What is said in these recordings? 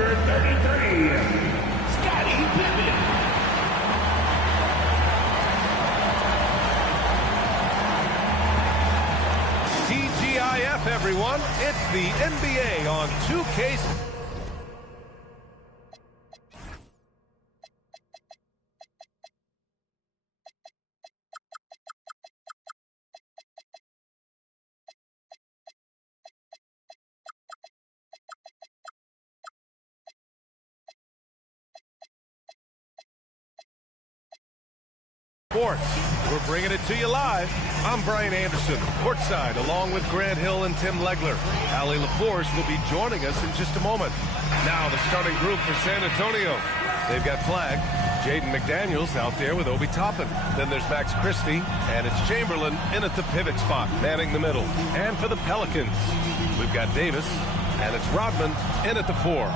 number 33, Scottie Pippen. TGIF, everyone. It's the NBA on 2K. Sports. We're bringing it to you live. I'm Brian Anderson, courtside, along with Grant Hill and Tim Legler. Allie LaForce will be joining us in just a moment. Now the starting group for San Antonio. They've got Flag, Jaden McDaniels out there with Obi Toppin. Then there's Max Christie, and it's Chamberlain in at the pivot spot, manning the middle. And for the Pelicans, we've got Davis, and it's Rodman in at the 4.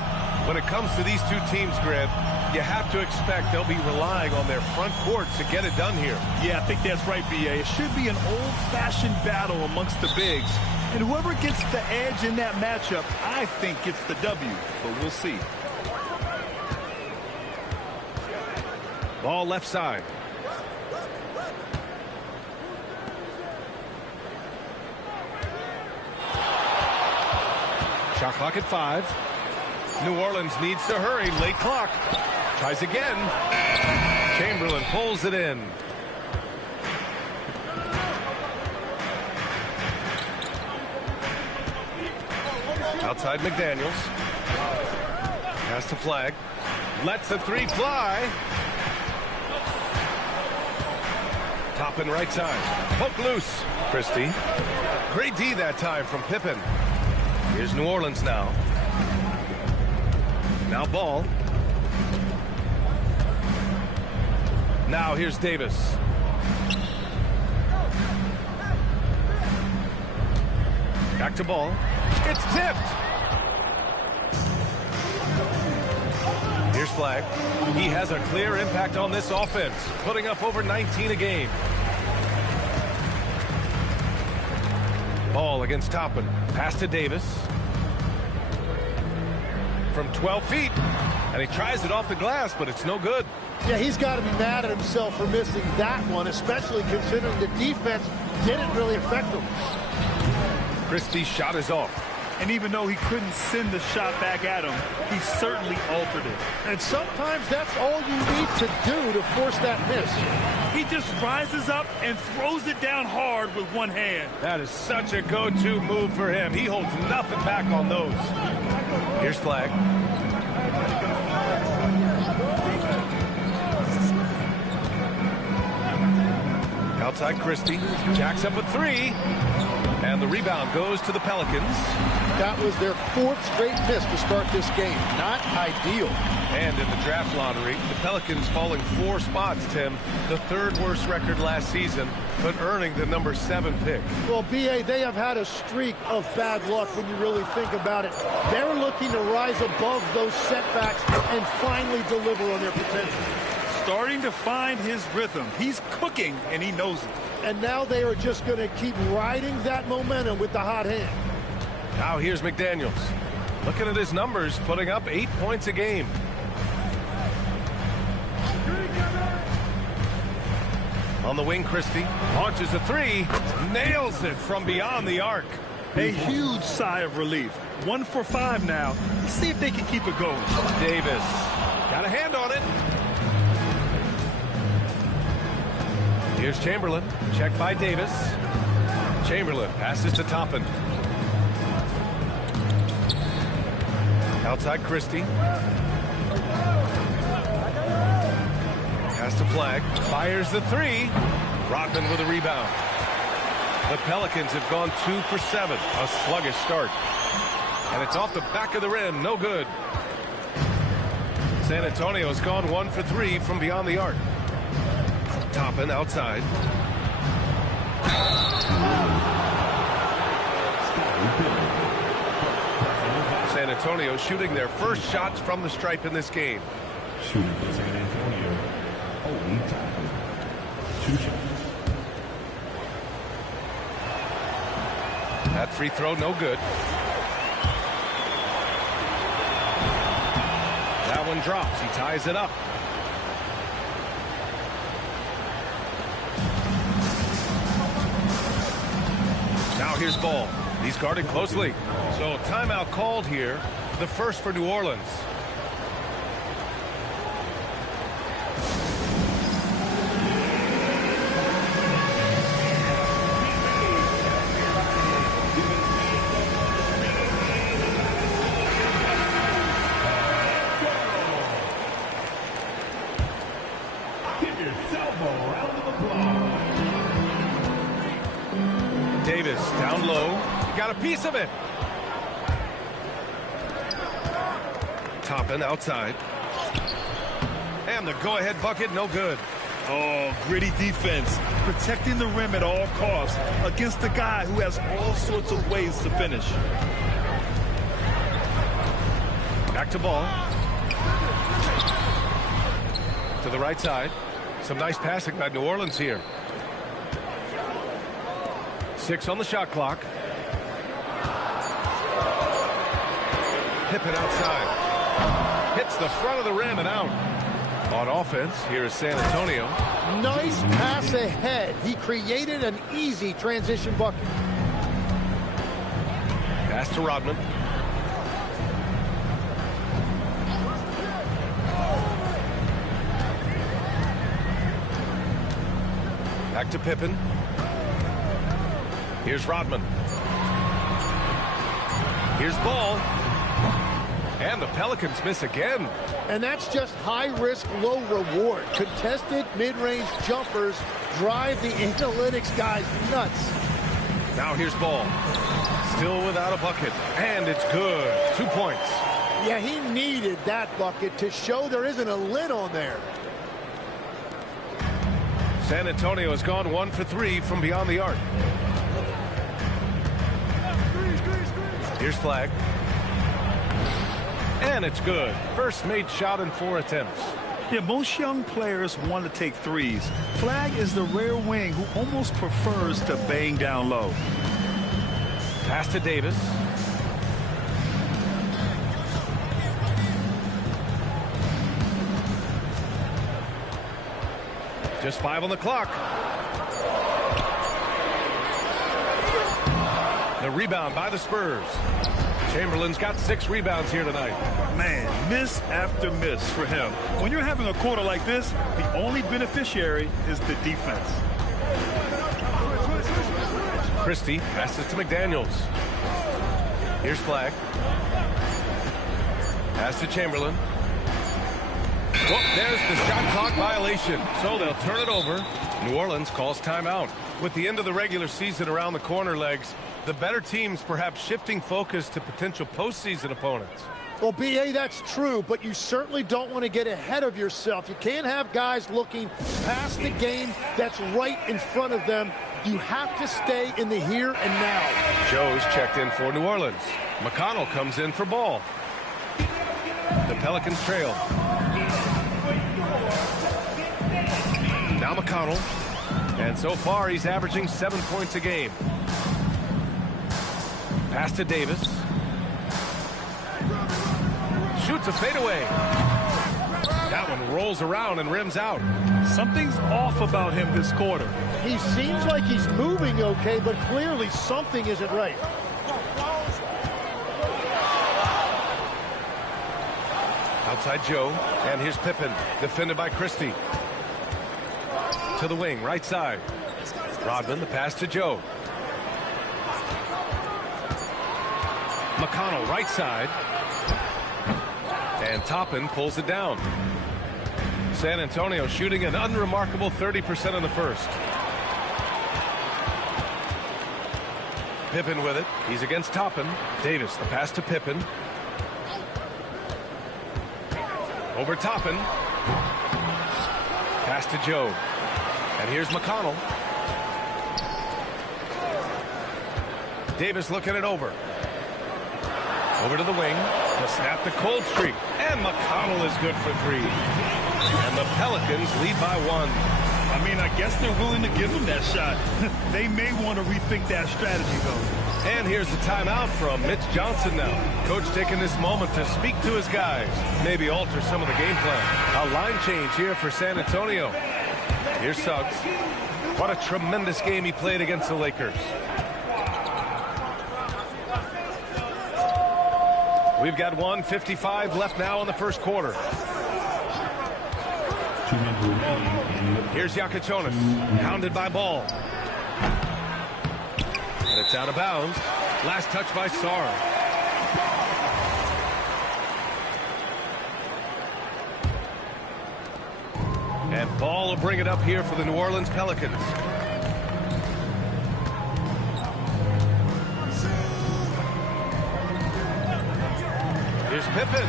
When it comes to these two teams, Grant, you have to expect they'll be relying on their front court to get it done here. Yeah, I think that's right, B.A. It should be an old-fashioned battle amongst the bigs. And whoever gets the edge in that matchup, I think gets the W. But we'll see. Ball left side. Shot clock at 5. New Orleans needs to hurry. Late clock. Tries again. Chamberlain pulls it in. Outside McDaniels. Pass to Flag. Lets a 3 fly. Toppin right side. Poke loose. Christie. Great D that time from Pippen. Here's New Orleans now. Now Ball. Now here's Davis. Back to Ball. It's tipped. Here's Flag. He has a clear impact on this offense, putting up over 19 a game. Ball against Toppin. Pass to Davis. From 12 feet. And he tries it off the glass, but it's no good. Yeah, he's got to be mad at himself for missing that one, especially considering the defense didn't really affect him. Christie's shot is off. And even though he couldn't send the shot back at him, he certainly altered it. And sometimes that's all you need to do to force that miss. He just rises up and throws it down hard with one hand. That is such a go-to move for him. He holds nothing back on those. Here's Flag. Outside Christie. Jacks up a 3. And the rebound goes to the Pelicans. That was their 4th straight miss to start this game. Not ideal. And in the draft lottery, the Pelicans falling 4 spots, Tim. The 3rd worst record last season, but earning the number 7 pick. Well, B.A., they have had a streak of bad luck when you really think about it. They're looking to rise above those setbacks and finally deliver on their potential. Starting to find his rhythm. He's cooking, and he knows it. And now they are just going to keep riding that momentum with the hot hand. Now here's McDaniels. Looking at his numbers, putting up 8 points a game. On the wing, Christie launches a 3, nails it from beyond the arc. A huge sigh of relief. 1 for 5 now. Let's see if they can keep it going. Davis got a hand on it. Here's Chamberlain. Checked by Davis. Chamberlain passes to Toppin. Outside Christie. Pass to Flag. Fires the 3. Rodman with a rebound. The Pelicans have gone 2 for 7. A sluggish start. And it's off the back of the rim. No good. San Antonio has gone 1 for 3 from beyond the arc. Toppin outside. San Antonio shooting their first shots from the stripe in this game. Shooting for San Antonio. Obi Toppin. 2 shots. That free throw no good. one drops. He ties it up. Now here's Ball. He's guarded closely. So timeout called here. The first for New Orleans. Davis down low. He got a piece of it. Toppin outside. And the go-ahead bucket, no good. Oh, gritty defense. Protecting the rim at all costs against a guy who has all sorts of ways to finish. Back to Ball. To the right side. Some nice passing by New Orleans here. 6 on the shot clock. Pippen outside. Hits the front of the rim and out. On offense, here is San Antonio. Nice pass ahead. He created an easy transition bucket. Pass to Rodman. Back to Pippen. Here's Rodman. Here's Ball. And the Pelicans miss again. And that's just high risk, low reward. Contested mid-range jumpers drive the analytics guys nuts. Now here's Ball. Still without a bucket. And it's good. 2 points. Yeah, he needed that bucket to show there isn't a lid on there. San Antonio has gone 1 for 3 from beyond the arc. Here's Flag. And it's good. First made shot in 4 attempts. Yeah, most young players want to take threes. Flag is the rare wing who almost prefers to bang down low. Pass to Davis. Just 5 on the clock. The rebound by the Spurs. Chamberlain's got 6 rebounds here tonight. Man, miss after miss for him. When you're having a quarter like this, the only beneficiary is the defense. Christie passes to McDaniels. Here's Flag. Pass to Chamberlain. Well, there's the shot clock violation. So they'll turn it over. New Orleans calls timeout. With the end of the regular season around the corner, Legs, the better teams perhaps shifting focus to potential postseason opponents. Well, B.A., that's true, but you certainly don't want to get ahead of yourself. You can't have guys looking past the game that's right in front of them. You have to stay in the here and now. Joe's checked in for New Orleans. McConnell comes in for Ball. The Pelicans trail. Now McConnell. And so far, he's averaging 7 points a game. Pass to Davis. Shoots a fadeaway. That one rolls around and rims out. Something's off about him this quarter. He seems like he's moving okay, but clearly something isn't right. Outside Joe, and here's Pippen, defended by Christie. To the wing, right side. Rodman, the pass to Joe. McConnell, right side. And Toppin pulls it down. San Antonio shooting an unremarkable 30% in the first. Pippen with it. He's against Toppin. Davis, the pass to Pippen. Over Toppin. Pass to Joe. And here's McConnell. Davis looking it over. Over to the wing to snap the cold streak. And McConnell is good for 3. And the Pelicans lead by 1. I mean, I guess they're willing to give him that shot. They may want to rethink that strategy, though. And here's the timeout from Mitch Johnson now. Coach taking this moment to speak to his guys. Maybe alter some of the game plan. A line change here for San Antonio. Here's Suggs. What a tremendous game he played against the Lakers. We've got 1:55 left now in the first quarter. Here's Yakachonis, hounded by Ball. And it's out of bounds. Last touch by Sarr. And Ball will bring it up here for the New Orleans Pelicans. Here's Pippen.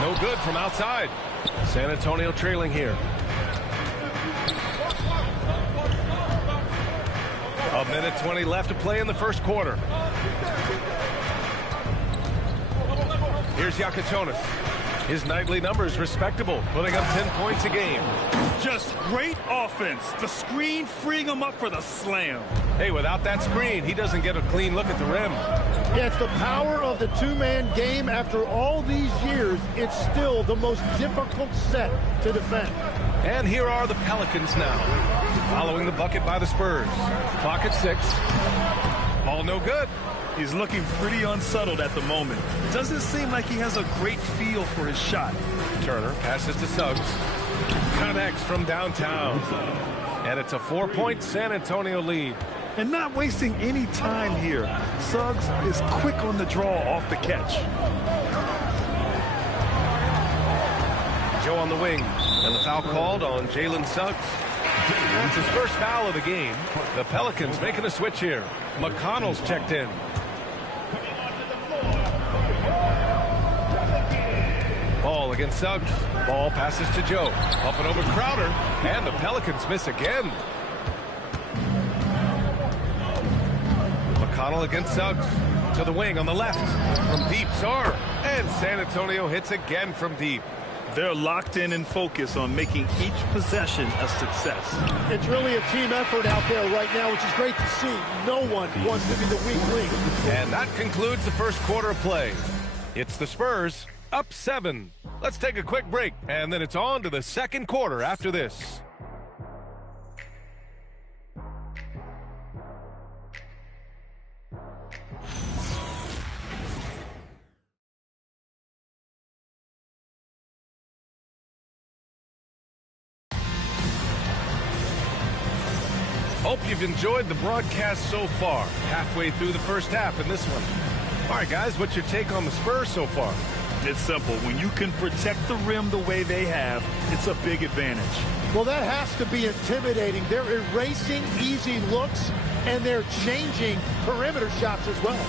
No good from outside. San Antonio trailing here. A minute 20 left to play in the first quarter. Here's Yakachonis. His nightly numbers respectable, putting up 10 points a game. Just great offense. The screen freeing him up for the slam. Hey, without that screen, he doesn't get a clean look at the rim. Yeah, it's the power of the two-man game. After all these years, it's still the most difficult set to defend. And here are the Pelicans now, following the bucket by the Spurs. Clock at 6. Ball no good. He's looking pretty unsettled at the moment. Doesn't seem like he has a great feel for his shot. Turner passes to Suggs. Connects from downtown. And it's a 4-point San Antonio lead. And not wasting any time here. Suggs is quick on the draw off the catch. Joe on the wing. And the foul called on Jalen Suggs. That's his first foul of the game. The Pelicans making a switch here. McConnell's checked in. Ball against Suggs. Ball passes to Joe. Up and over Crowder. And the Pelicans miss again. McConnell against Suggs. To the wing on the left. From deep, Sarr. And San Antonio hits again from deep. They're locked in and focused on making each possession a success. It's really a team effort out there right now, which is great to see. No one wants to be the weak link. And that concludes the first quarter of play. It's the Spurs up 7. Let's take a quick break, and then it's on to the second quarter after this. Hope you've enjoyed the broadcast so far. Halfway through the first half in this one. All right, guys, what's your take on the Spurs so far? It's simple. When you can protect the rim the way they have, it's a big advantage. Well, that has to be intimidating. They're erasing easy looks, and they're changing perimeter shots as well.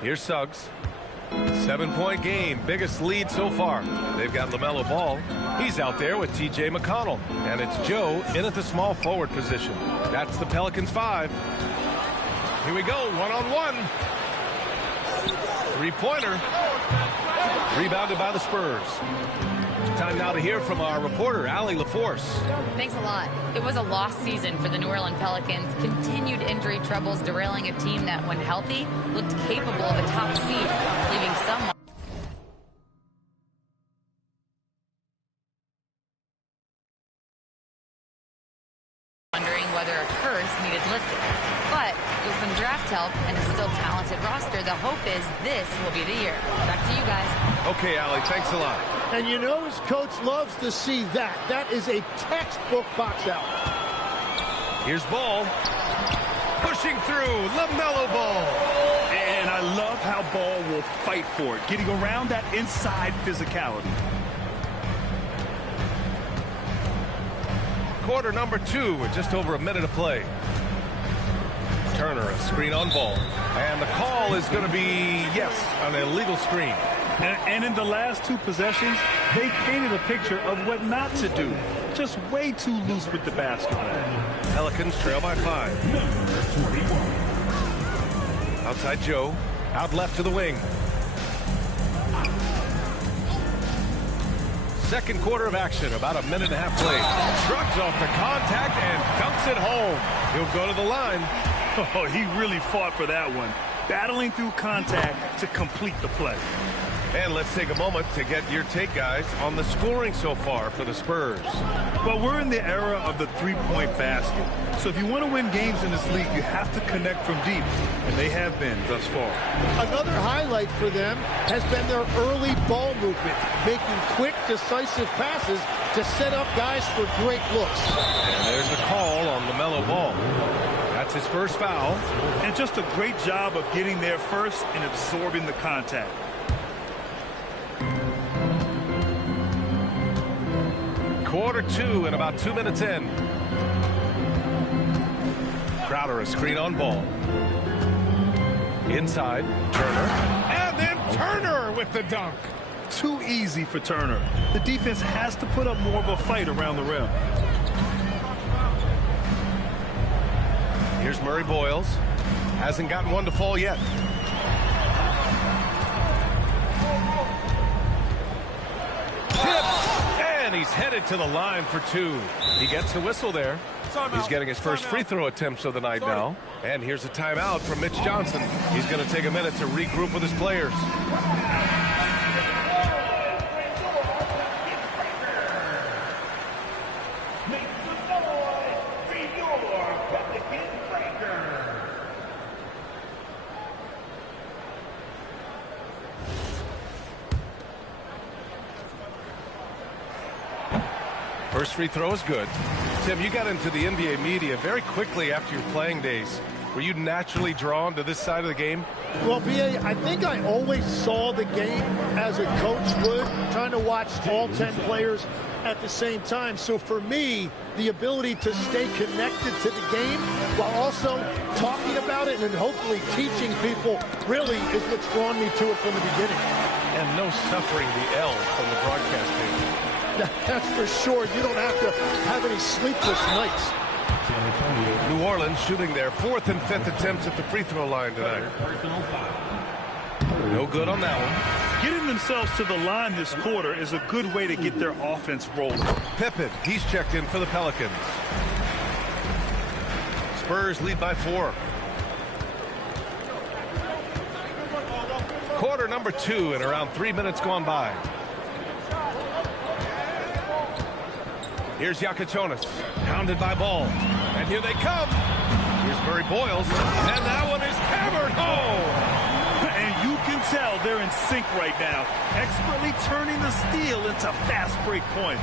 Here's Suggs. 7-point game, biggest lead so far. They've got LaMelo Ball. He's out there with T.J. McConnell. And it's Joe in at the small forward position. That's the Pelicans 5. Here we go, one-on-one. Three-pointer. Rebounded by the Spurs. Time now to hear from our reporter, Allie LaForce. Thanks a lot. It was a lost season for the New Orleans Pelicans. Continued injury troubles derailing a team that, when healthy, looked capable of a top seed, leaving some wondering whether a curse needed lifted. But with some draft help and a still talented roster, the hope is this will be the year. Back to you guys. Okay, Allie, thanks a lot. And you notice Coach loves to see that. That is a textbook box out. Here's Ball. Pushing through, LaMelo Ball. And I love how Ball will fight for it, getting around that inside physicality. Quarter number 2 with just over a minute to play. Turner, a screen on Ball. And the call is going to be, yes, an illegal screen. And in the last 2 possessions, they painted a picture of what not to do. Just way too loose with the basketball. Pelicans trail by 5. Number 21. Outside Joe. Out left to the wing. Second quarter of action, about a minute and a half played. Shrugs off the contact and dunks it home. He'll go to the line. Oh, he really fought for that one. Battling through contact to complete the play. And let's take a moment to get your take, guys, on the scoring so far for the Spurs. Well, we're in the era of the three-point basket. So if you want to win games in this league, you have to connect from deep. And they have been thus far. Another highlight for them has been their early ball movement, making quick, decisive passes to set up guys for great looks. And there's the call on LaMelo Ball. That's his first foul. And just a great job of getting there first and absorbing the contact. Quarter two and about 2 minutes in. Crowder a screen on Ball. Inside, Turner. And then Turner with the dunk. Too easy for Turner. The defense has to put up more of a fight around the rim. Here's Murray Boyles. Hasn't gotten one to fall yet. And he's headed to the line for two. He gets the whistle there. He's getting his first free throw attempts of the night now. And here's a timeout from Mitch Johnson. He's going to take a minute to regroup with his players. First free throw is good. Tim, you got into the NBA media very quickly after your playing days. Were you naturally drawn to this side of the game? Well, B.A., I think I always saw the game as a coach would, trying to watch all 10 players at the same time. So for me, the ability to stay connected to the game while also talking about it and hopefully teaching people really is what's drawn me to it from the beginning. And no suffering the L from the broadcast table. That's for sure. You don't have to have any sleepless nights. New Orleans shooting their fourth and fifth attempts at the free throw line tonight. No good on that one. Getting themselves to the line this quarter is a good way to get their offense rolling. Pippen, he's checked in for the Pelicans. Spurs lead by 4. Quarter number 2 and around 3 minutes gone by. Here's Yakachonis, hounded by Ball. And here they come. Here's Murray Boyles, and that one is hammered home. And you can tell they're in sync right now, expertly turning the steal into fast break points.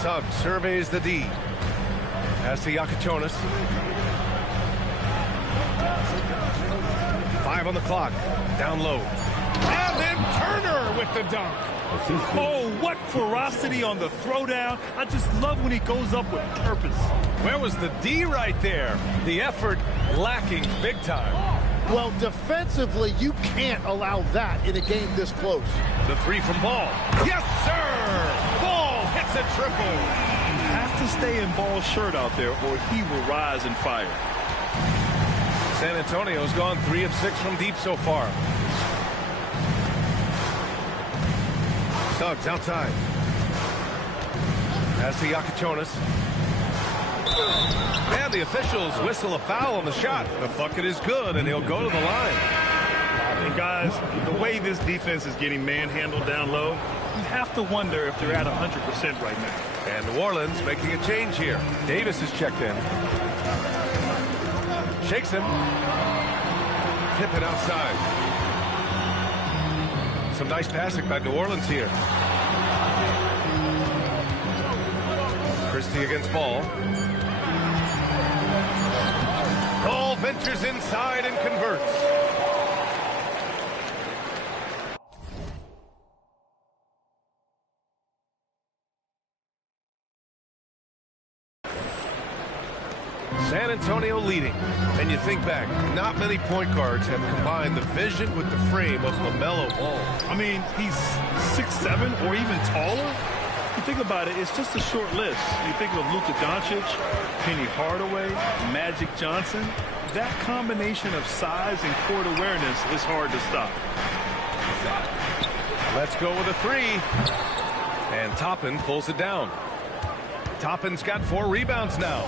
Suggs surveys the D. Pass to Yakachonis. 5 on the clock, down low. And then Turner with the dunk. Oh, what ferocity on the throwdown. I just love when he goes up with purpose. Where was the D right there? The effort lacking big time. Well, defensively, you can't allow that in a game this close. The 3 from Ball. Yes, sir! Ball hits a triple. You have to stay in Ball's shirt out there or he will rise and fire. San Antonio's gone 3 of 6 from deep so far. Suggs outside. Pass to Yakachonis. And the officials whistle a foul on the shot. The bucket is good, and he'll go to the line. And guys, the way this defense is getting manhandled down low, you have to wonder if they're at 100% right now. And New Orleans making a change here. Davis is checked in. Shakes him. Pippen outside. Some nice passing by New Orleans here. Christie against Ball. Ball ventures inside and converts. San Antonio leading. And you think back, not many point guards have combined the vision with the frame of LaMelo Ball. I mean, he's 6'7" or even taller. You think about it, it's just a short list. You think of Luka Doncic, Penny Hardaway, Magic Johnson. That combination of size and court awareness is hard to stop. Let's go with a three. And Toppin pulls it down. Toppin's got 4 rebounds now.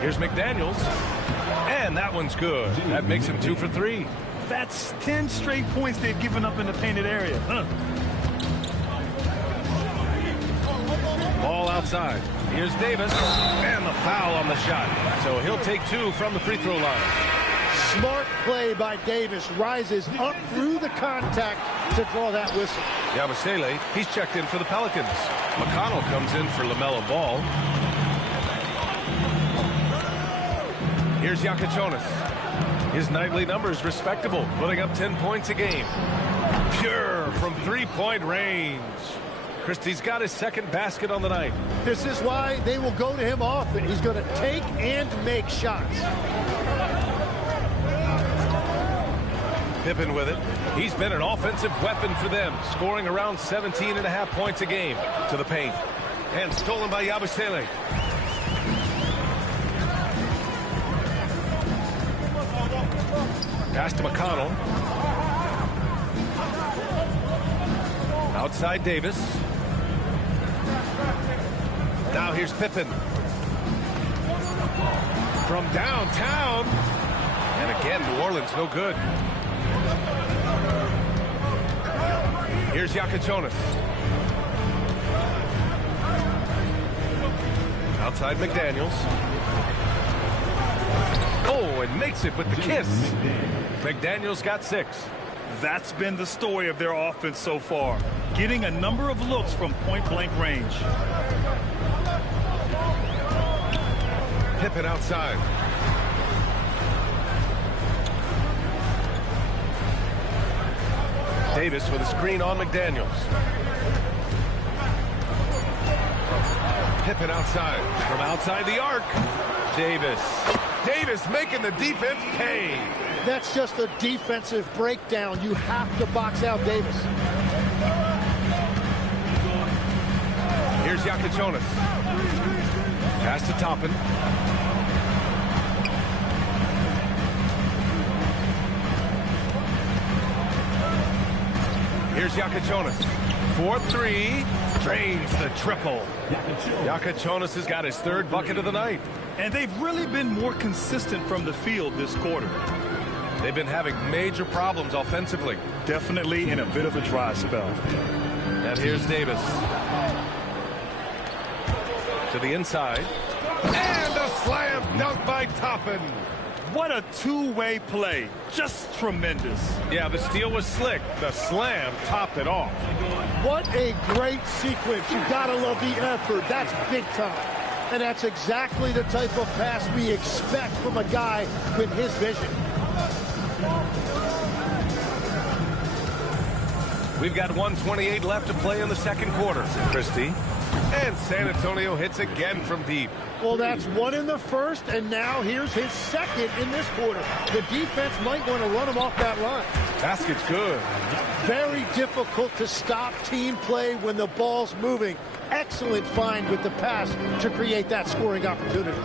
Here's McDaniels. And that one's good. That makes him 2 for 3. That's 10 straight points they've given up in the painted area. Ball outside. Here's Davis. And the foul on the shot. So he'll take 2 from the free throw line. Smart play by Davis. Rises up through the contact to draw that whistle. Yabusele, he's checked in for the Pelicans. McConnell comes in for LaMelo Ball. Here's Yakachonis. His nightly numbers respectable, putting up 10 points a game. Pure from three-point range. Christie's got his second basket on the night. This is why they will go to him often. He's going to take and make shots. Pippen with it. He's been an offensive weapon for them, scoring around 17.5 points a game to the paint. And stolen by Yabusele. Pass to McConnell. Outside Davis. Now here's Pippen. From downtown. And again, New Orleans no good. Here's Yakachonis. Outside McDaniels. Oh, and makes it with the kiss. McDaniels got 6. That's been the story of their offense so far. Getting a number of looks from point-blank range. Pippen outside. Davis with a screen on McDaniels. Pippen outside. From outside the arc. Davis making the defense pay. That's just a defensive breakdown. You have to box out Davis. Here's Yakachonis. Pass to Toppin. Here's Yakachonis. 4-3. Drains the triple. Yakachonis has got his 3rd bucket of the night. And they've really been more consistent from the field this quarter. They've been having major problems offensively. Definitely in a bit of a dry spell. And here's Davis. To the inside. And a slam dunk by Toppin. What a two-way play. Just tremendous. Yeah, the steal was slick. The slam topped it off. What a great sequence. You gotta love the effort. That's big time. And that's exactly the type of pass we expect from a guy with his vision. We've got 1:28 left to play in the second quarter. Christie. And San Antonio hits again from deep. Well, that's 1 in the first, and now here's his 2nd in this quarter. The defense might want to run him off that line. Basket's good. Very difficult to stop team play when the ball's moving. Excellent find with the pass to create that scoring opportunity.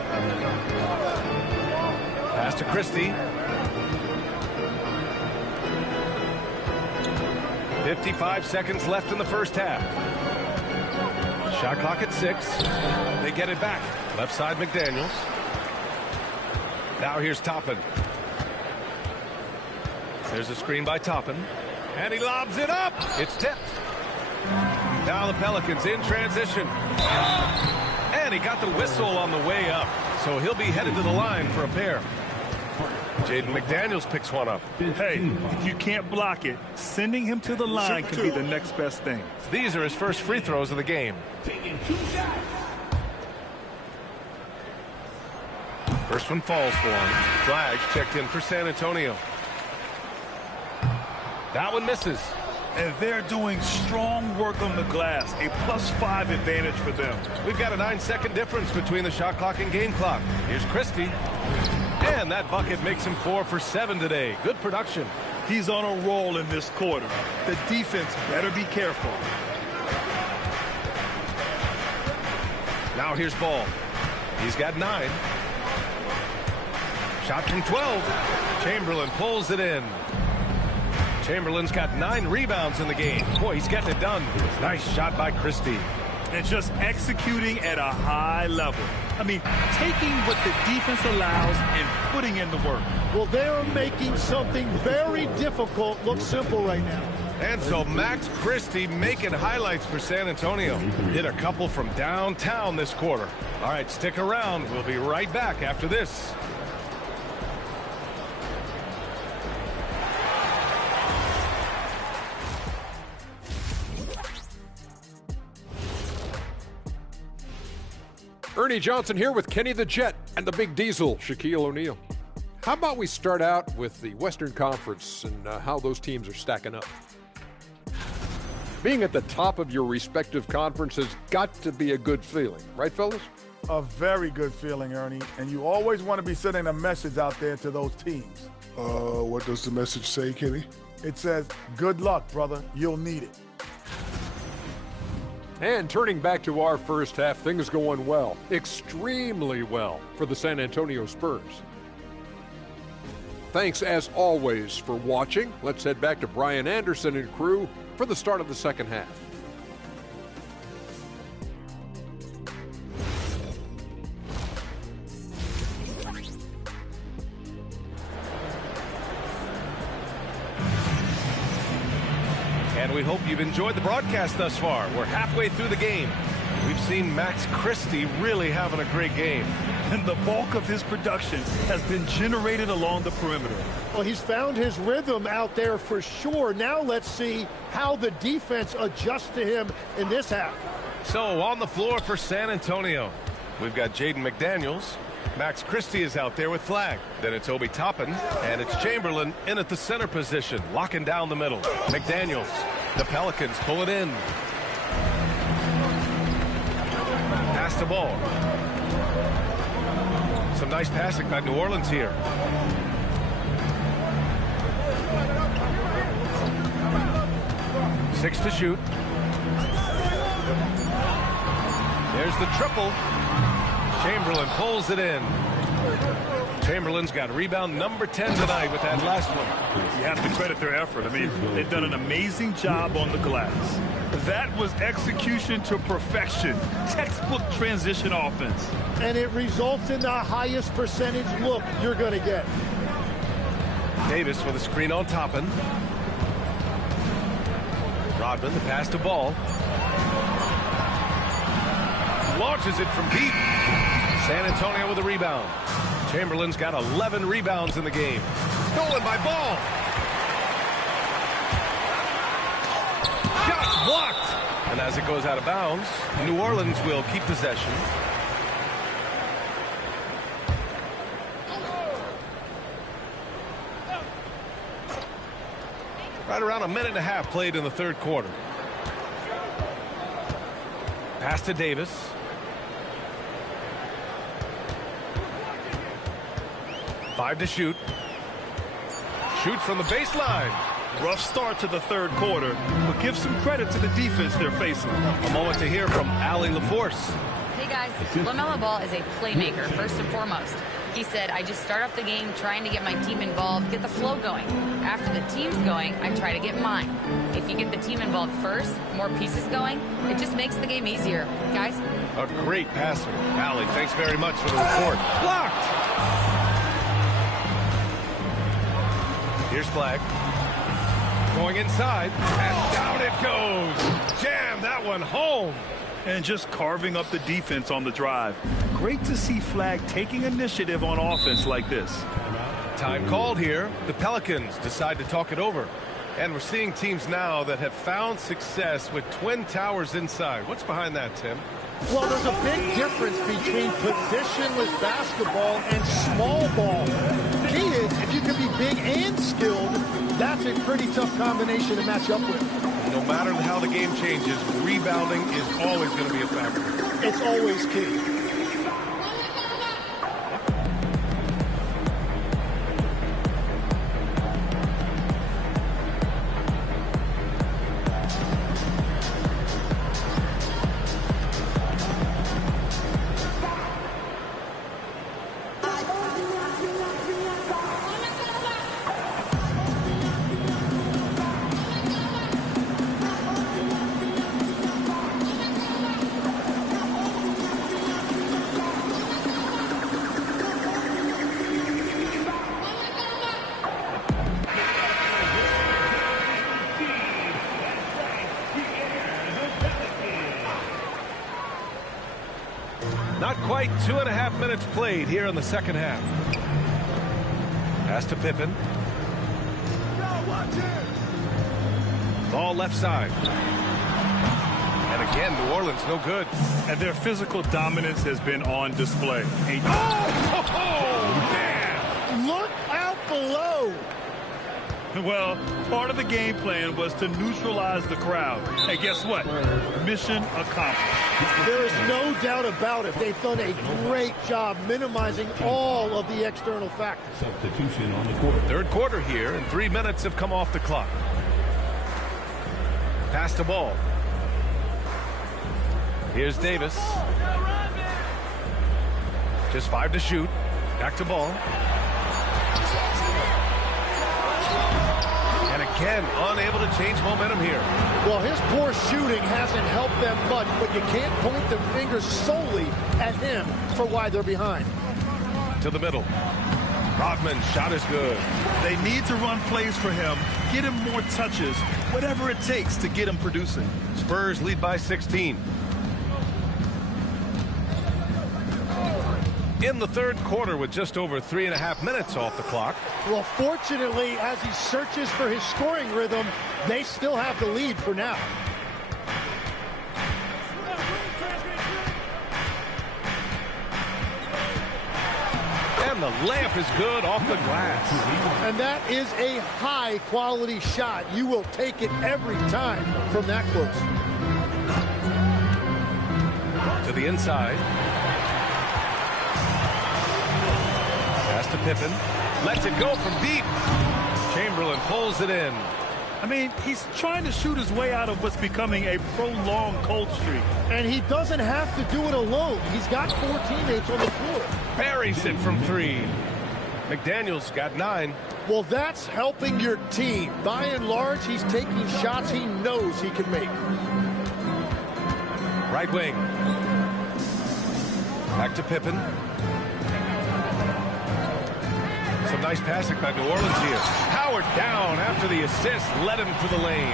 Pass to Christie. 55 seconds left in the first half. Shot clock at 6. They get it back. Left side McDaniels. Now here's Toppin. There's a screen by Toppin. And he lobs it up. It's tipped. Now the Pelicans in transition. And he got the whistle on the way up. So he'll be headed to the line for a pair. Jaden McDaniels picks one up. Hey, if you can't block it, sending him to the line can be the next best thing. These are his first free throws of the game. First one falls for him. Flags checked in for San Antonio. That one misses. And they're doing strong work on the glass. A +5 advantage for them. We've got a 9-second difference between the shot clock and game clock. Here's Christie. And that bucket makes him 4 for 7 today. Good production. He's on a roll in this quarter. The defense better be careful. Now here's Ball. He's got 9. Shot from 12. Chamberlain pulls it in. Chamberlain's got 9 rebounds in the game. Boy, he's getting it done. Nice shot by Christie. And just executing at a high level. I mean, taking what the defense allows and putting in the work. Well, they're making something very difficult look simple right now. And so Max Christie making highlights for San Antonio. Hit a couple from downtown this quarter. All right, stick around. We'll be right back after this. Ernie Johnson here with Kenny the Jet and the Big Diesel, Shaquille O'Neal. How about we start out with the Western Conference and how those teams are stacking up? Being at the top of your respective conference has got to be a good feeling, right, fellas? A very good feeling, Ernie, and you always want to be sending a message out there to those teams. What does the message say, Kenny? It says, good luck, brother. You'll need it. And turning back to our first half, things going well, extremely well for the San Antonio Spurs. Thanks, as always, for watching. Let's head back to Brian Anderson and crew for the start of the second half. And we hope you've enjoyed the broadcast thus far. We're halfway through the game. We've seen Max Christie really having a great game. And the bulk of his production has been generated along the perimeter. Well, he's found his rhythm out there for sure. Now let's see how the defense adjusts to him in this half. So on the floor for San Antonio, we've got Jaden McDaniels. Max Christie is out there with Flag. Then it's Obi Toppin, and it's Chamberlain in at the center position, locking down the middle. McDaniels, the Pelicans pull it in. Pass the ball. Some nice passing by New Orleans here. Six to shoot. There's the triple. Chamberlain pulls it in. Chamberlain's got rebound number 10 tonight with that last one. You have to credit their effort. I mean, they've done an amazing job on the glass. That was execution to perfection. Textbook transition offense. And it results in the highest percentage look you're going to get. Davis with a screen on Toppin. Rodman, the pass to Ball. Launches it from deep. San Antonio with a rebound. Chamberlain's got 11 rebounds in the game. Stolen by Ball. Shot blocked. And as it goes out of bounds, New Orleans will keep possession. Right around a minute and a half played in the third quarter. Pass to Davis. Five to shoot. Shoot from the baseline. Rough start to the third quarter, but give some credit to the defense they're facing. A moment to hear from Allie LaForce. Hey guys, LaMelo Ball is a playmaker first and foremost. He said, I just start off the game trying to get my team involved, get the flow going. After the team's going, I try to get mine. If you get the team involved first, more pieces going, it just makes the game easier. Guys? A great passer. Allie, thanks very much for the report. Blocked! Here's Flag. Going inside, and down it goes. Jam that one home. And just carving up the defense on the drive. Great to see Flag taking initiative on offense like this. Time called here. The Pelicans decide to talk it over. And we're seeing teams now that have found success with twin towers inside. What's behind that, Tim? Well, there's a big difference between positionless basketball and small ball. The key is, if you can be big and skilled, that's a pretty tough combination to match up with. No matter how the game changes, rebounding is always going to be a factor. It's always key. quite 2.5 minutes played here in the second half. Pass to Pippen. Ball left side. And again, New Orleans no good. And their physical dominance has been on display. Man! Look out below. Well, part of the game plan was to neutralize the crowd. And guess what? Mission accomplished. There is no doubt about it. They've done a great job minimizing all of the external factors. Substitution on the court. Third quarter here, and 3 minutes have come off the clock. Pass the ball. Here's Davis. Just 5 to shoot. Back to ball. And again, unable to change momentum here. Well, his poor shooting hasn't helped them much, but you can't point the finger solely at him for why they're behind. To the middle. Rodman, shot is good. They need to run plays for him, get him more touches, whatever it takes to get him producing. Spurs lead by 16. In the third quarter with just over 3.5 minutes off the clock. Well, fortunately, as he searches for his scoring rhythm, they still have the lead for now. And the layup is good off the glass. And that is a high-quality shot. You will take it every time from that close. To the inside. Pass to Pippen. Lets it go from deep. Chamberlain pulls it in. I mean, he's trying to shoot his way out of what's becoming a prolonged cold streak. And he doesn't have to do it alone. He's got 4 teammates on the floor. Buries it from 3. McDaniels got 9. Well, that's helping your team. By and large, he's taking shots he knows he can make. Right wing. Back to Pippen. Some nice passing by New Orleans here. Howard down after the assist led him to the lane.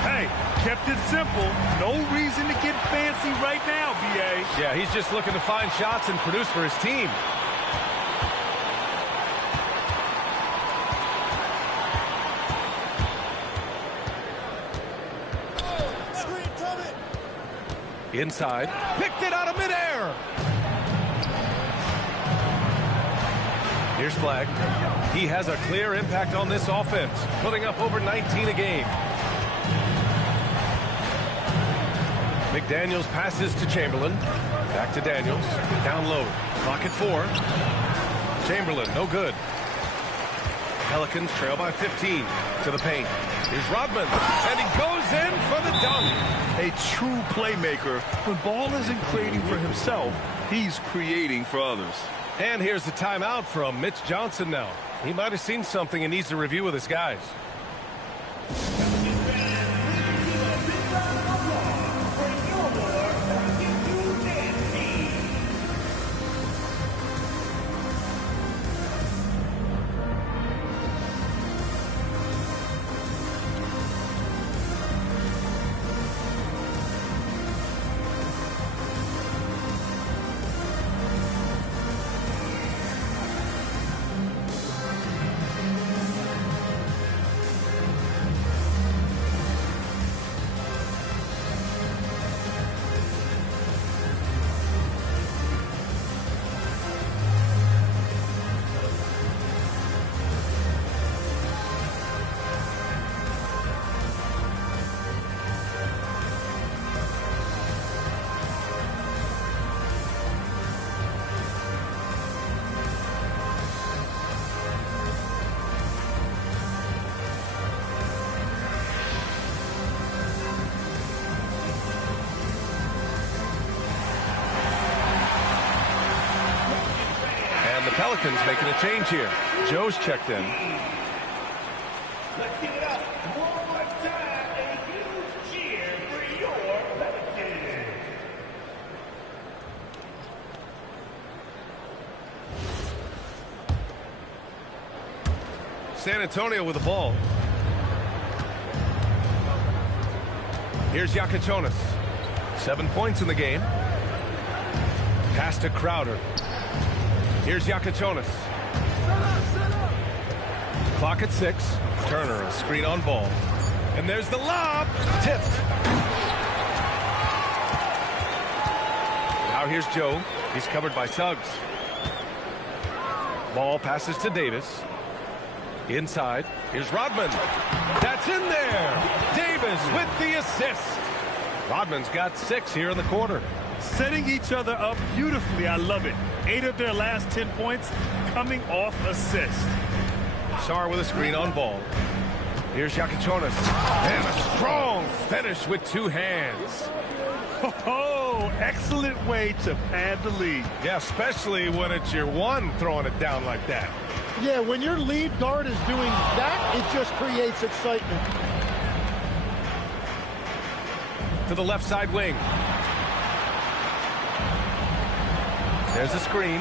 Hey, kept it simple. No reason to get fancy right now, B.A. Yeah, he's just looking to find shots and produce for his team. Inside. Picked it out of midair. Here's Flag. He has a clear impact on this offense, putting up over 19 a game. McDaniels passes to Chamberlain. Back to Daniels. Down low. Clock at 4. Chamberlain, no good. Pelicans trail by 15 to the paint. Here's Rodman, and he goes in for the dunk. A true playmaker. When ball isn't creating for himself, he's creating for others. And here's the timeout from Mitch Johnson now. He might have seen something and needs to review with his guys. Pelicans making a change here. Joe's checked in. Let's give it up one more time. A huge cheer for your Pelicans. San Antonio with the ball. Here's Yakichonis. 7 points in the game. Pass to Crowder. Here's Yakichonis. Clock at 6. Turner, a screen on ball. And there's the lob. Tipped. Now here's Joe. He's covered by Suggs. Ball passes to Davis. Inside. Here's Rodman. That's in there. Davis with the assist. Rodman's got 6 here in the quarter. Setting each other up beautifully. I love it. 8 of their last 10 points coming off assist. Sarr with a screen on ball. Here's Yakichonis. And a strong finish with 2 hands. Oh, excellent way to pad the lead. Yeah, especially when it's your one throwing it down like that. Yeah, when your lead guard is doing that, it just creates excitement. To the left side wing. There's a screen.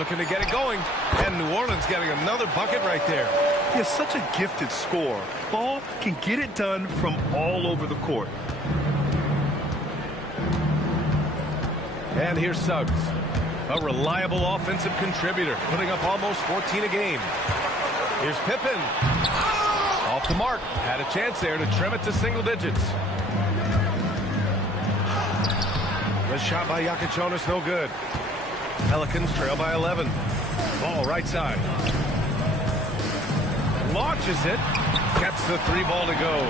Looking to get it going. And New Orleans getting another bucket right there. He is such a gifted scorer. Ball can get it done from all over the court. And here's Suggs. A reliable offensive contributor, putting up almost 14 a game. Here's Pippen. Off the mark. Had a chance there to trim it to single digits. The shot by Yakichonis, no good. Pelicans trail by 11. Ball right side. Launches it. Gets the 3 ball to go.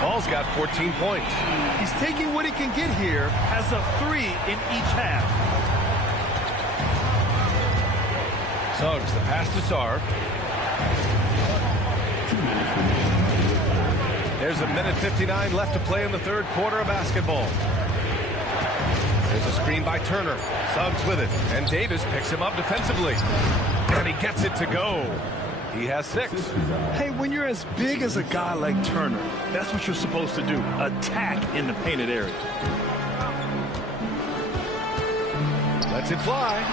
Ball's got 14 points. He's taking what he can get here, has a 3 in each half. Suggs, the pass to Sarr. There's a minute 59 left to play in the third quarter of basketball. There's a screen by Turner. Suggs with it. And Davis picks him up defensively. And he gets it to go. He has 6. Hey, when you're as big as a guy like Turner, that's what you're supposed to do. Attack in the painted area. Lets it fly.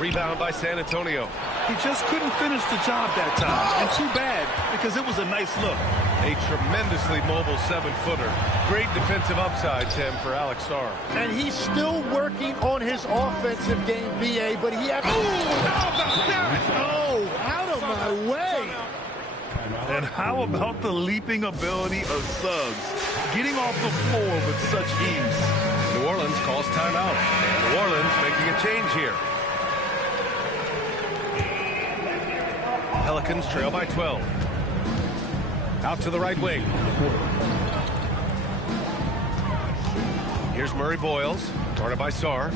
Rebound by San Antonio. He just couldn't finish the job that time. And too bad, because it was a nice look. A tremendously mobile 7-footer. Great defensive upside, Tim, for Alex Sarr. And he's still working on his offensive game, B.A., but he had... How about that? Oh, out of my way. And how about the leaping ability of Suggs? Getting off the floor with such ease. New Orleans calls timeout. New Orleans making a change here. Pelicans trail by 12. Out to the right wing. Here's Murray Boyles. Guarded by Sarr.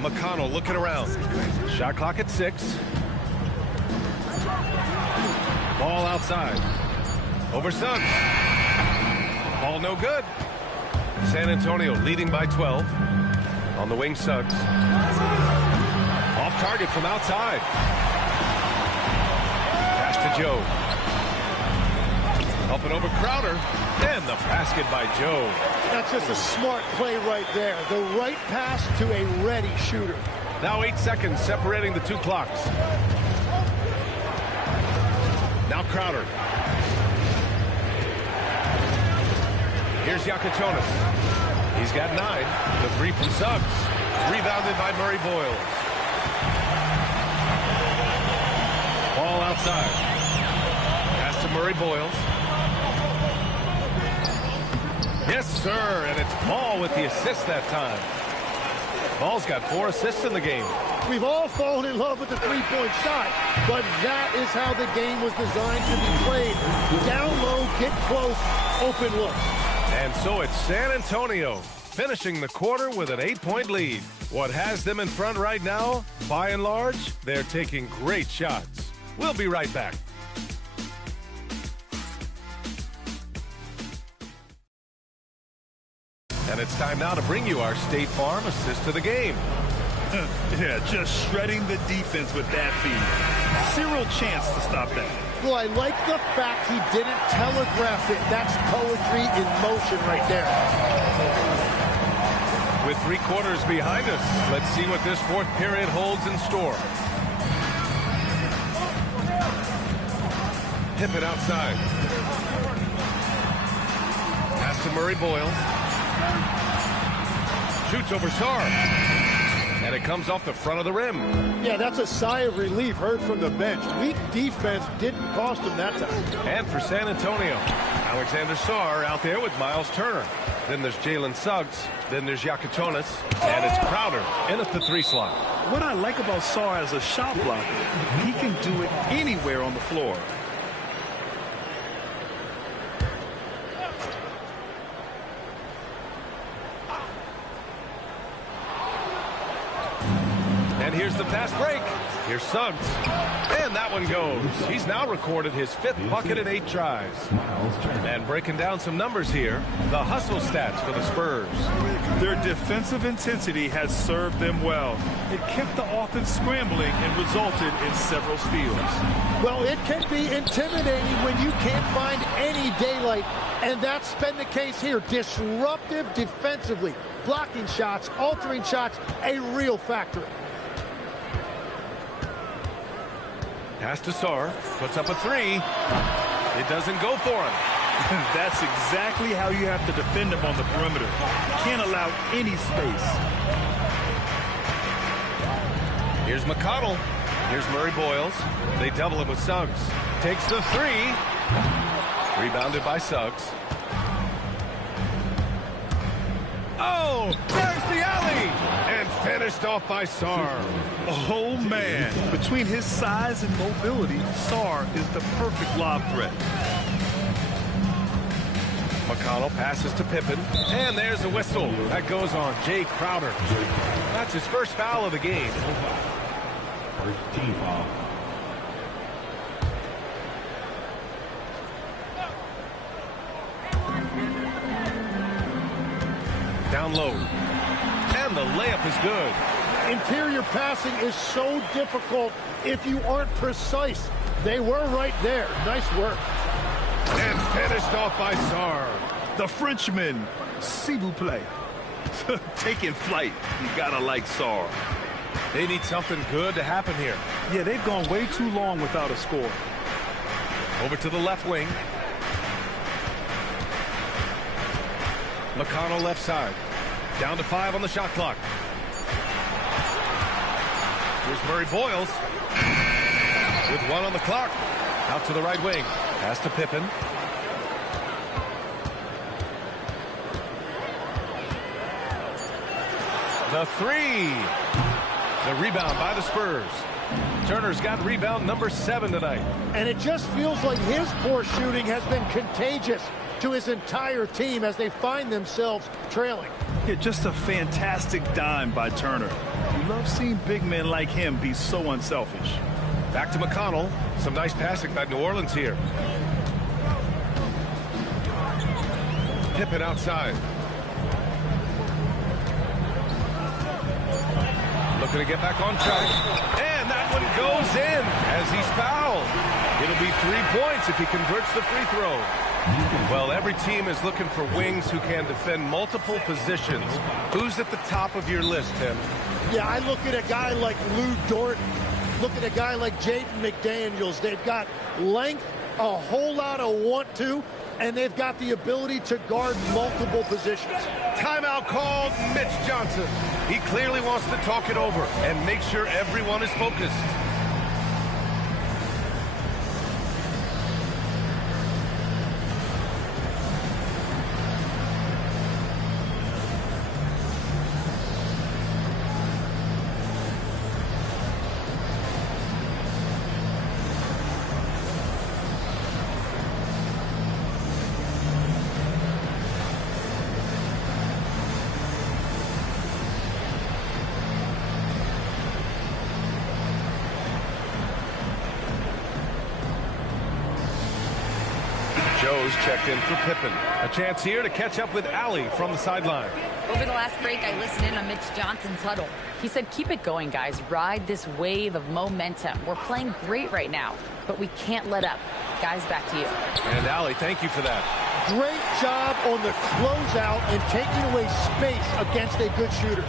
McConnell looking around. Shot clock at 6. Ball outside. Over Suggs. Ball no good. San Antonio leading by 12. On the wing, Suggs. Off target from outside. Pass to Joe. Up and over Crowder. And the basket by Joe. That's just a smart play right there. The right pass to a ready shooter. Now 8 seconds separating the 2 clocks. Now Crowder. Here's Yakichonis. He's got 9. The 3 from Suggs. Rebounded by Murray Boyles. Ball outside. Pass to Murray Boyles. Yes, sir, and it's Ball with the assist that time. Ball's got 4 assists in the game. We've all fallen in love with the three-point shot, but that is how the game was designed to be played. Down low, get close, open look. And so it's San Antonio finishing the quarter with an 8-point lead. What has them in front right now? By and large, they're taking great shots. We'll be right back. And it's time now to bring you our State Farm assist to the game. Yeah, just shredding the defense with that feed. Zero chance to stop that. Well, I like the fact he didn't telegraph it. That's poetry in motion right there. With 3 quarters behind us, let's see what this 4th period holds in store. Pippen outside. Pass to Murray Boyles. Shoots over Sarr. And it comes off the front of the rim. Yeah, that's a sigh of relief heard from the bench. Weak defense didn't cost him that time. And for San Antonio, Alexander Sarr out there with Miles Turner. Then there's Jalen Suggs. Then there's Yakatonis. And it's Crowder in at the 3 slot. What I like about Sarr as a shot blocker, he can do it anywhere on the floor. And here's the fast break. Here's Suggs. And that one goes. He's now recorded his 5th bucket in 8 tries. And breaking down some numbers here, the hustle stats for the Spurs. Their defensive intensity has served them well. It kept the offense scrambling and resulted in several steals. Well, it can be intimidating when you can't find any daylight, and that's been the case here. Disruptive defensively, blocking shots, altering shots, a real factor. Pass to Sarr, puts up a 3. It doesn't go for him. That's exactly how you have to defend him on the perimeter. Can't allow any space. Here's McConnell. Here's Murray Boyles. They double him with Suggs. Takes the 3. Rebounded by Suggs. Oh, there's the alley! And finished off by Sarr. Oh, man. Between his size and mobility, Sarr is the perfect lob threat. McConnell passes to Pippen. And there's a whistle. That goes on Jay Crowder. That's his first foul of the game. First team foul. Down low. And the layup is good. Interior passing is so difficult if you aren't precise. They were right there. Nice work. And finished off by Sarr. The Frenchman, s'il vous plaît. Taking flight. You gotta like Sarr. They need something good to happen here. Yeah, they've gone way too long without a score. Over to the left wing. McConnell left side. Down to 5 on the shot clock. Here's Murray Boyles. With 1 on the clock. Out to the right wing. Pass to Pippen. The 3. The rebound by the Spurs. Turner's got rebound number 7 tonight. And it just feels like his poor shooting has been contagious to his entire team as they find themselves trailing. Yeah, just a fantastic dime by Turner. You love seeing big men like him be so unselfish. Back to McConnell. Some nice passing by New Orleans here. Pippen outside. Looking to get back on track. And that one goes in as he's fouled. It'll be 3 points if he converts the free throw. Well, every team is looking for wings who can defend multiple positions. Who's at the top of your list, Tim? Yeah, I look at a guy like Lou Dort. Look at a guy like Jaden McDaniels. They've got length, a whole lot of want to, and they've got the ability to guard multiple positions. Timeout called. Mitch Johnson. He clearly wants to talk it over and make sure everyone is focused. Joe's checked in for Pippen. A chance here to catch up with Allie from the sideline. Over the last break, I listened in on Mitch Johnson's huddle. He said, keep it going, guys. Ride this wave of momentum. We're playing great right now, but we can't let up. Guys, back to you. And Allie, thank you for that. Great job on the closeout and taking away space against a good shooter.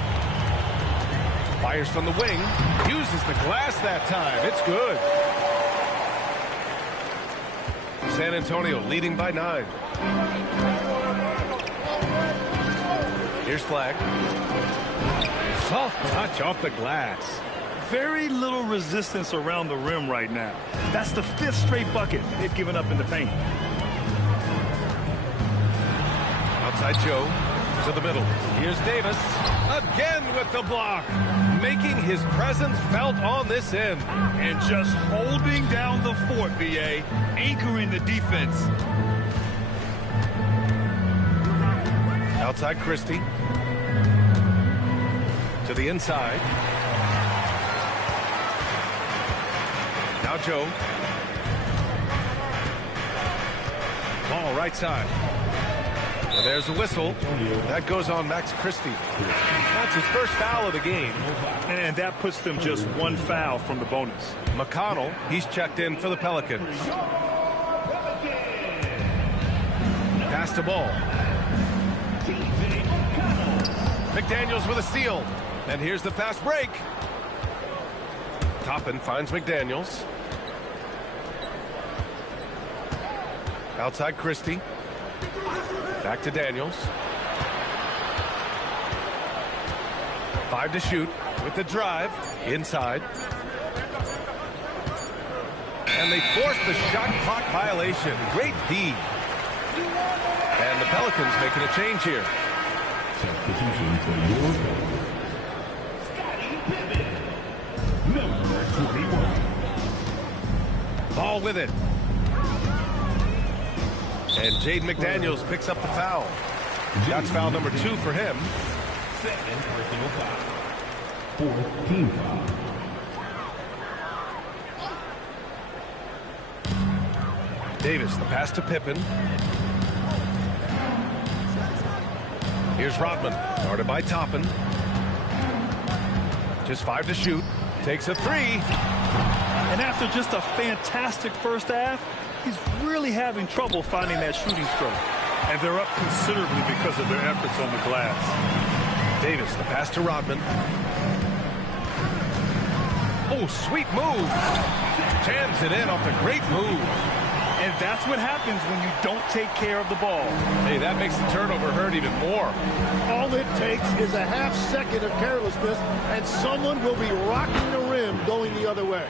Fires from the wing. Uses the glass that time. It's good. San Antonio leading by 9. Here's flag. Soft touch off the glass. Very little resistance around the rim right now. That's the 5th straight bucket they've given up in the paint. Outside Joe to the middle. Here's Davis again with the block, making his presence felt on this end. And just holding down the fort, B.A., anchoring the defense. Outside Christie. To the inside. Now Joe. Ball right side. And there's a whistle. That goes on Max Christie. That's his first foul of the game. And that puts them just 1 foul from the bonus. McConnell, he's checked in for the Pelicans. Pass the ball. McDaniels with a steal. And here's the fast break. Toppin finds McDaniels. Outside Christie. Back to Daniels. 5 to shoot with the drive. Inside. And they force the shot clock violation. Great D. And the Pelicans making a change here. Substitution for your Scottie Pippen, number 21. Ball with it. And Jaden McDaniels picks up the foul. That's foul number 2 for him. 2nd personal foul. 4th team foul. Davis, the pass to Pippen. Here's Rodman, guarded by Toppin. Just 5 to shoot. Takes a 3. And after just a fantastic first half, he's really having trouble finding that shooting stroke. And they're up considerably because of their efforts on the glass. Davis, the pass to Rodman. Oh, sweet move. Jams it in off a great move. And that's what happens when you don't take care of the ball. Hey, that makes the turnover hurt even more. All it takes is a half second of carelessness, and someone will be rocking the rim going the other way.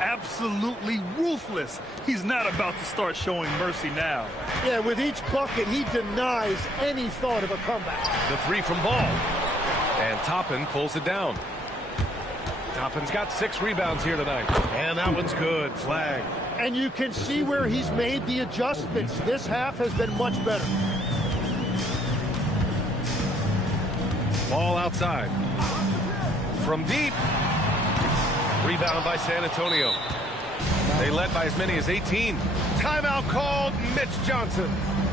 Absolutely ruthless. He's not about to start showing mercy now. Yeah, with each bucket, he denies any thought of a comeback. The 3 from Ball. And Toppin pulls it down. Toppin's got 6 rebounds here tonight. And that one's good. Flag. And you can see where he's made the adjustments. This half has been much better. Ball outside. From deep. Rebound by San Antonio. They led by as many as 18. Timeout called. Mitch Johnson.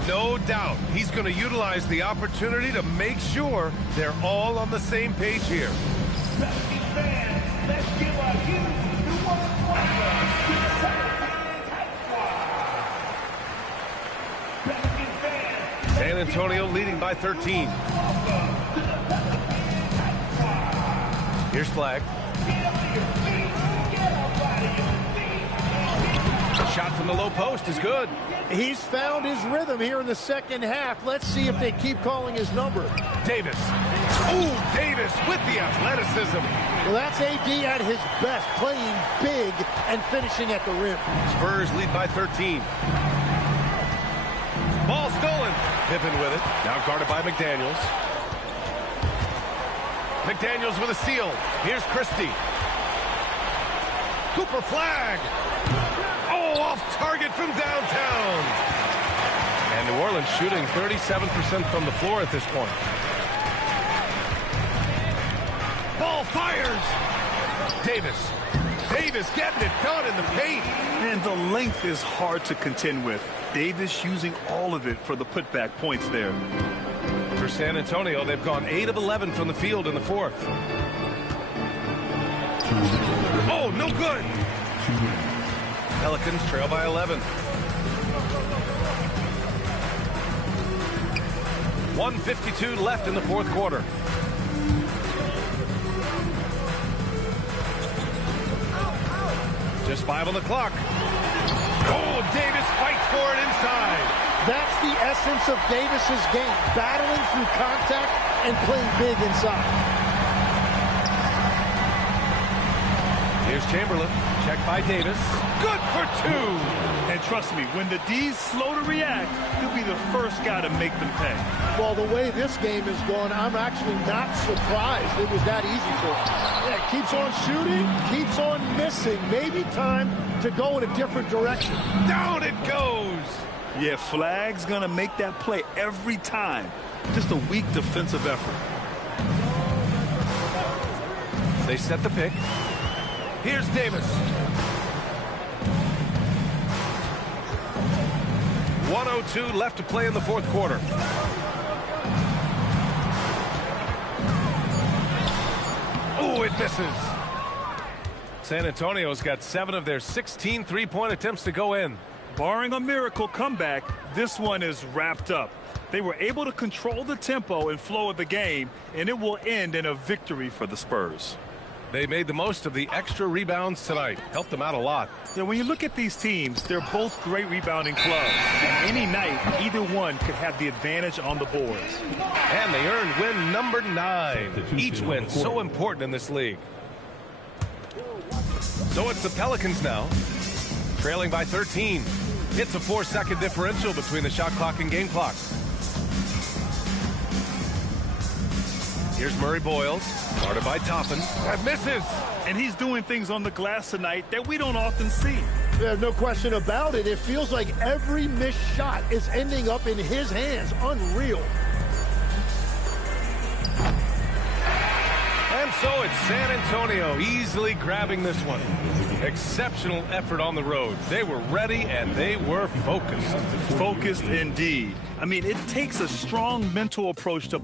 No doubt he's going to utilize the opportunity to make sure they're all on the same page here. Pelicans fans, let's give a huge new one to the Pelicans Hype Squad. Pelicans fans, San Antonio leading by 13. Here's flag. The shot from the low post is good. He's found his rhythm here in the second half. Let's see if they keep calling his number. Davis. Ooh, Davis with the athleticism. Well, that's AD at his best, playing big and finishing at the rim. Spurs lead by 13. Ball stolen. Pippen with it. Now guarded by McDaniels. McDaniels with a steal. Here's Christie. Cooper flag. Oh, off target from downtown. And New Orleans shooting 37% from the floor at this point. Ball fires. Davis. Davis getting it done in the paint. And the length is hard to contend with. Davis using all of it for the putback points there. For San Antonio, they've gone 8 of 11 from the field in the fourth. Oh, no good. Pelicans trail by 11. 1:52 left in the fourth quarter. Just 5 on the clock. Oh, Davis fights for it inside. That's the essence of Davis's game, battling through contact and playing big inside. Here's Chamberlain. Check by Davis. Good for two. And trust me, when the D's slow to react, he'll be the first guy to make them pay. Well, the way this game is going, I'm actually not surprised it was that easy for him. Yeah, keeps on shooting, keeps on missing. Maybe time to go in a different direction. Down it goes. Yeah, Flag's going to make that play every time. Just a weak defensive effort. They set the pick. Here's Davis. 1:02 left to play in the fourth quarter. Oh, it misses. San Antonio's got 7 of their 16 three-point attempts to go in. Barring a miracle comeback, this one is wrapped up. They were able to control the tempo and flow of the game, and it will end in a victory for the Spurs. They made the most of the extra rebounds tonight. Helped them out a lot. Yeah, when you look at these teams, they're both great rebounding clubs. And any night, either one could have the advantage on the boards. And they earned win number 9. Each win so important in this league. So it's the Pelicans now, trailing by 13. It's a 4-second differential between the shot clock and game clock. Here's Murray Boyles, guarded by Toppin. That misses. And he's doing things on the glass tonight that we don't often see. There's no question about it. It feels like every missed shot is ending up in his hands. Unreal. And so it's San Antonio easily grabbing this one. Exceptional effort on the road. They were ready and they were focused. Focused indeed. I mean, it takes a strong mental approach to